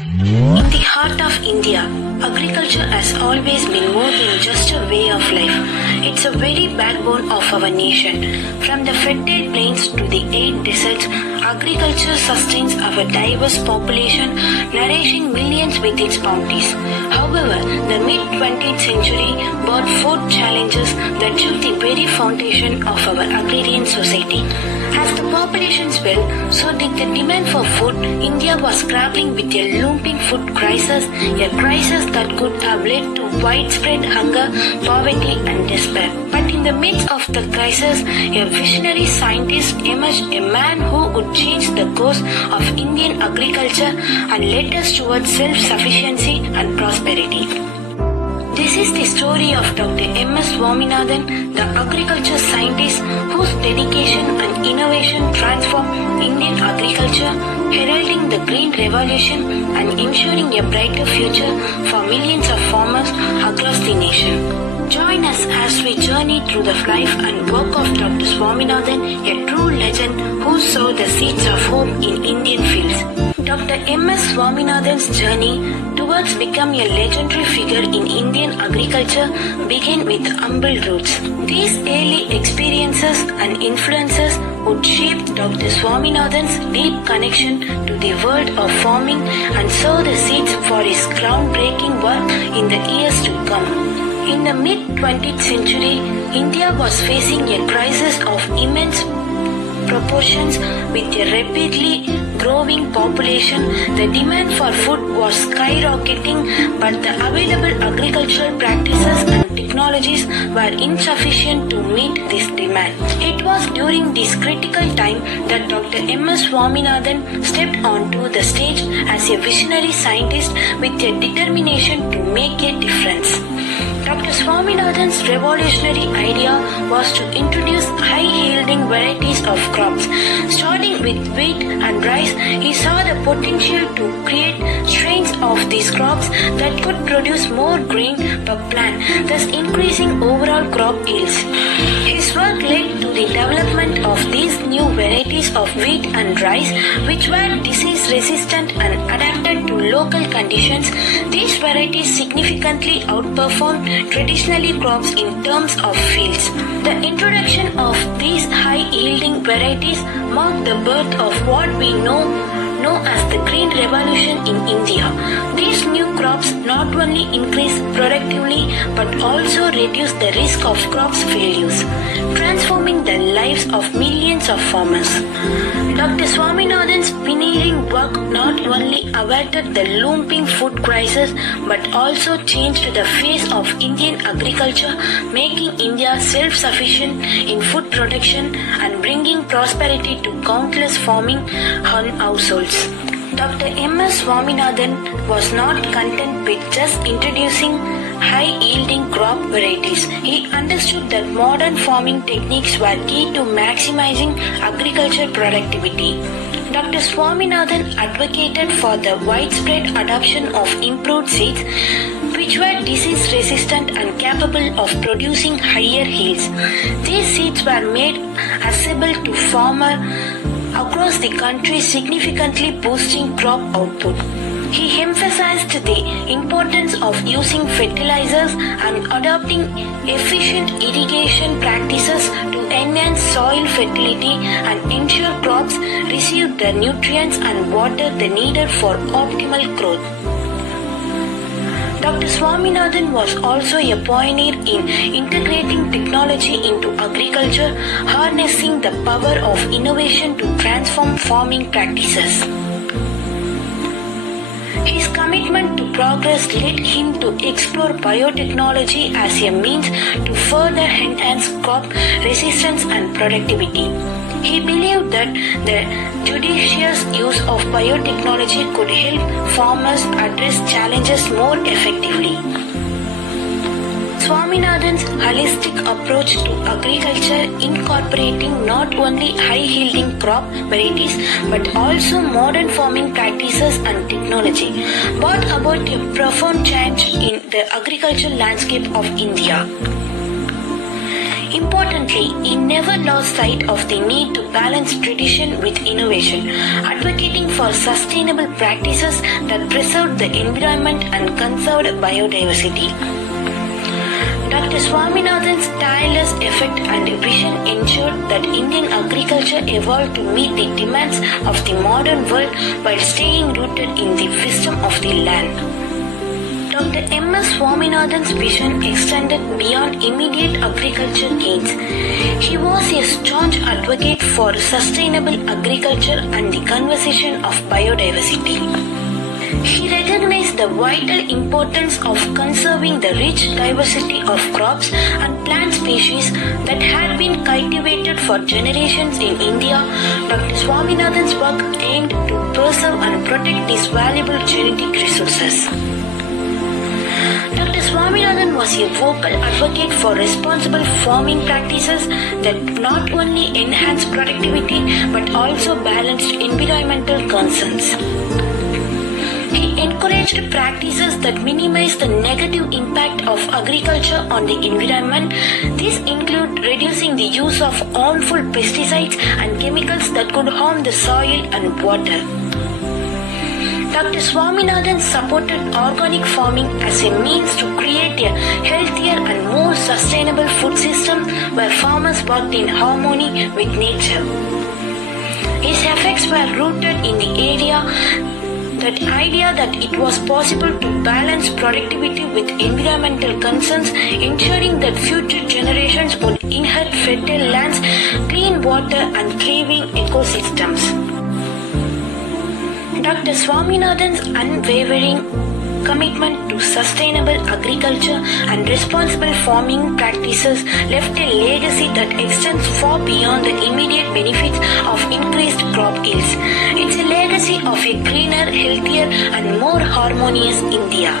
In the heart of India, agriculture has always been more than just a way of life. It's a very backbone of our nation. From the fertile plains to the arid deserts, agriculture sustains our diverse population, nourishing millions with its bounties. However, the mid-20th century brought food challenges that shook the very foundation of our agrarian society. As the population swelled, so did the demand for food. India was grappling with a looming food crisis, a crisis that could have led to widespread hunger, poverty and despair. But in the midst of the crisis, a visionary scientist emerged, a man who would change the course of Indian agriculture and lead us towards self-sufficiency and prosperity. This is the story of Dr.M.S. Swaminathan, the agriculture scientist whose dedication and innovation transformed Indian agriculture, heralding the Green Revolution and ensuring a brighter future for millions of farmers across the nation. Join us as we journey through the life and work of Dr. Swaminathan, a true legend who sowed the seeds of hope in Indian fields. Dr. M.S. Swaminathan's journey towards becoming a legendary figure in Indian agriculture began with humble roots. These early experiences and influences would shape Dr. Swaminathan's deep connection to the world of farming and sow the seeds for his groundbreaking work in the years to come. In the mid-20th century, India was facing a crisis of immense proportions with a rapidly growing population. The demand for food was skyrocketing, but the available agricultural practices and technologies were insufficient to meet this demand. It was during this critical time that Dr. M.S. Swaminathan stepped onto the stage as a visionary scientist with a determination to make a difference. Dr. Swaminathan's revolutionary idea was to introduce high-yielding varieties of crops. Starting with wheat and rice, he saw the potential to create strains of these crops that could produce more grain per plant, thus increasing overall crop yields. His work led to the development of these new varieties of wheat and rice, which were disease-resistant and adapted to local conditions. These varieties significantly outperformed traditionally crops in terms of fields. The introduction of these high-yielding varieties marked the birth of what we know as the Green Revolution in India. These new crops not only increase productivity but also reduce the risk of crops failures, transforming the lives of millions of farmers. Dr. Swaminathan's pioneering work not only averted the looming food crisis but also changed the face of Indian agriculture, making India self-sufficient in food production and bringing prosperity to countless farming households. Dr. M.S. Swaminathan was not content with just introducing high-yielding crop varieties. He understood that modern farming techniques were key to maximizing agricultural productivity. Dr. Swaminathan advocated for the widespread adoption of improved seeds, which were disease-resistant and capable of producing higher yields. These seeds were made accessible to farmers across the country, significantly boosting crop output. He emphasized the importance of using fertilizers and adopting efficient irrigation practices to enhance soil fertility and ensure crops receive the nutrients and water they needed for optimal growth. Dr. Swaminathan was also a pioneer in integrating technology into agriculture, harnessing the power of innovation to transform farming practices. His commitment to progress led him to explore biotechnology as a means to further enhance crop resistance and productivity. He believed that the judicious use of biotechnology could help farmers address challenges more effectively. Swaminathan's holistic approach to agriculture, incorporating not only high-yielding crop varieties but also modern farming practices and technology, brought about a profound change in the agricultural landscape of India. Importantly, he never lost sight of the need to balance tradition with innovation, advocating for sustainable practices that preserved the environment and conserved biodiversity. Dr. Swaminathan's tireless effort and vision ensured that Indian agriculture evolved to meet the demands of the modern world while staying rooted in the wisdom of the land. Dr. M.S.Swaminathan's vision extended beyond immediate agriculture gains. He was a staunch advocate for sustainable agriculture and the conservation of biodiversity. He recognized the vital importance of conserving the rich diversity of crops and plant species that had been cultivated for generations in India. Dr. Swaminathan's work aimed to preserve and protect these valuable genetic resources. Dr. Swaminathan was a vocal advocate for responsible farming practices that not only enhanced productivity but also balanced environmental concerns. He encouraged practices that minimize the negative impact of agriculture on the environment. These include reducing the use of harmful pesticides and chemicals that could harm the soil and water. Dr. Swaminathan supported organic farming as a means to create a healthier and more sustainable food system where farmers worked in harmony with nature. His efforts were rooted in the idea that it was possible to balance productivity with environmental concerns, ensuring that future generations would inherit fertile lands, clean water, and thriving ecosystems. Dr. Swaminathan's unwavering commitment to sustainable agriculture and responsible farming practices left a legacy that extends far beyond the immediate benefits of increased crop yields. It's a legacy of a greener, healthier, and more harmonious India.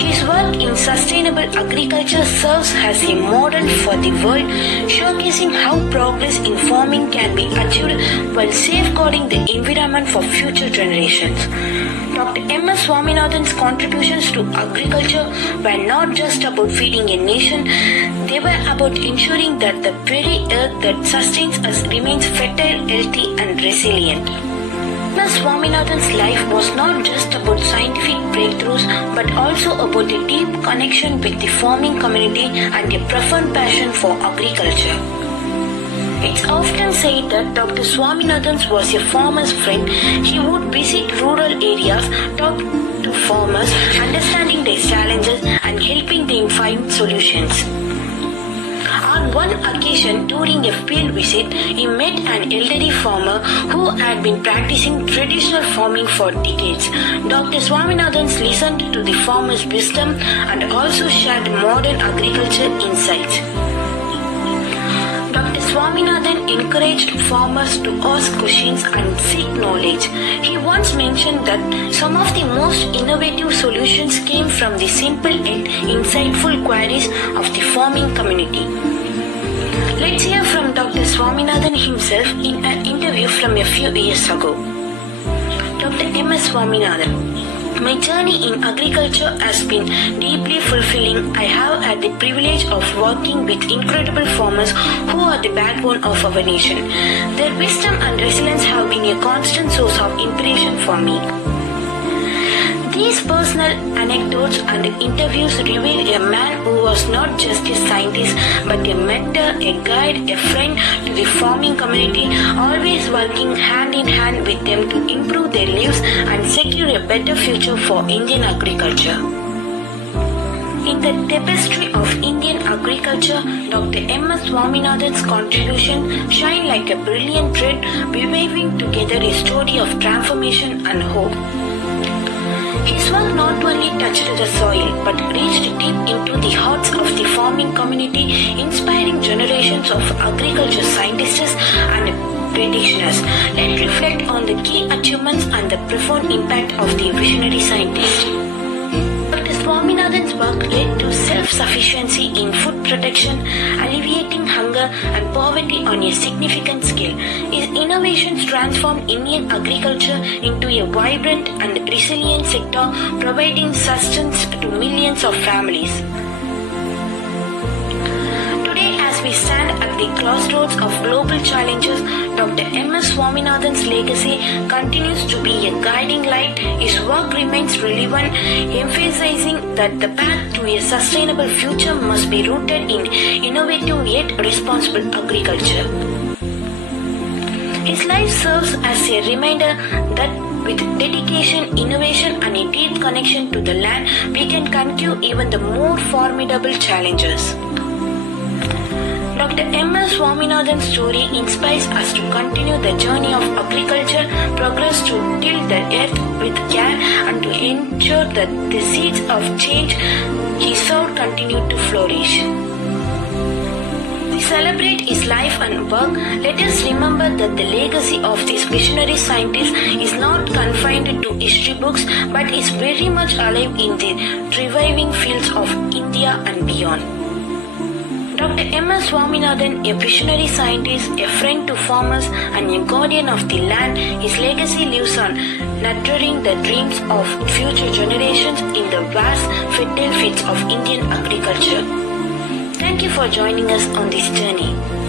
His work in sustainable agriculture serves as a model for the world, showcasing how progress in farming can be achieved while safeguarding the environment for future generations. Dr. M.S. Swaminathan's contributions to agriculture were not just about feeding a nation, they were about ensuring that the very earth that sustains us remains fertile, healthy, and resilient. M.S. Swaminathan's life was not just about scientific breakthroughs but also about a deep connection with the farming community and a profound passion for agriculture. It's often said that Dr. Swaminathan was a farmer's friend. He would visit rural areas, talk to farmers, understanding their challenges and helping them find solutions. On one occasion during a field visit, he met an elderly farmer who had been practicing traditional farming for decades. Dr. Swaminathan listened to the farmer's wisdom and also shared modern agriculture insights. Dr. Swaminathan encouraged farmers to ask questions and seek knowledge. He once mentioned that some of the most innovative solutions came from the simple and insightful queries of the farming community. Let's hear from Dr. Swaminathan himself in an interview from a few years ago. Dr. M.S. Swaminathan. My journey in agriculture has been deeply fulfilling. I have had the privilege of working with incredible farmers who are the backbone of our nation. Their wisdom and resilience have been a constant source of inspiration for me. These personal anecdotes and interviews reveal a man who was not just a scientist but a mentor, a guide, a friend to the farming community, always working hand in hand with them to improve their lives and secure a better future for Indian agriculture. In the tapestry of Indian agriculture, Dr. M.S. Swaminathan's contribution shine like a brilliant thread, weaving together a story of transformation and hope. His work not only touched the soil but reached deep into the hearts of the farming community, inspiring generations of agriculture scientists and practitioners. Let's reflect on the key achievements and the profound impact of the visionary scientist. Dr. Swaminathan's work led to self-sufficiency in food production, alleviating hunger and poverty on a significant scale. His innovations transformed Indian agriculture into a vibrant and resilient sector, providing sustenance to millions of families. the crossroads of global challenges, Dr. M.S. Swaminathan's legacy continues to be a guiding light. His work remains relevant, emphasizing that the path to a sustainable future must be rooted in innovative yet responsible agriculture. His life serves as a reminder that with dedication, innovation, and a deep connection to the land, we can conquer even the more formidable challenges. Dr. M.S. Swaminathan's story inspires us to continue the journey of agriculture, progress to till the earth with care, and to ensure that the seeds of change he sowed continue to flourish. To celebrate his life and work, let us remember that the legacy of this visionary scientist is not confined to history books but is very much alive in the reviving fields of India and beyond. Dr. M.S. Swaminathan, a visionary scientist, a friend to farmers, and a guardian of the land, his legacy lives on, nurturing the dreams of future generations in the vast, fertile fields of Indian agriculture. Thank you for joining us on this journey.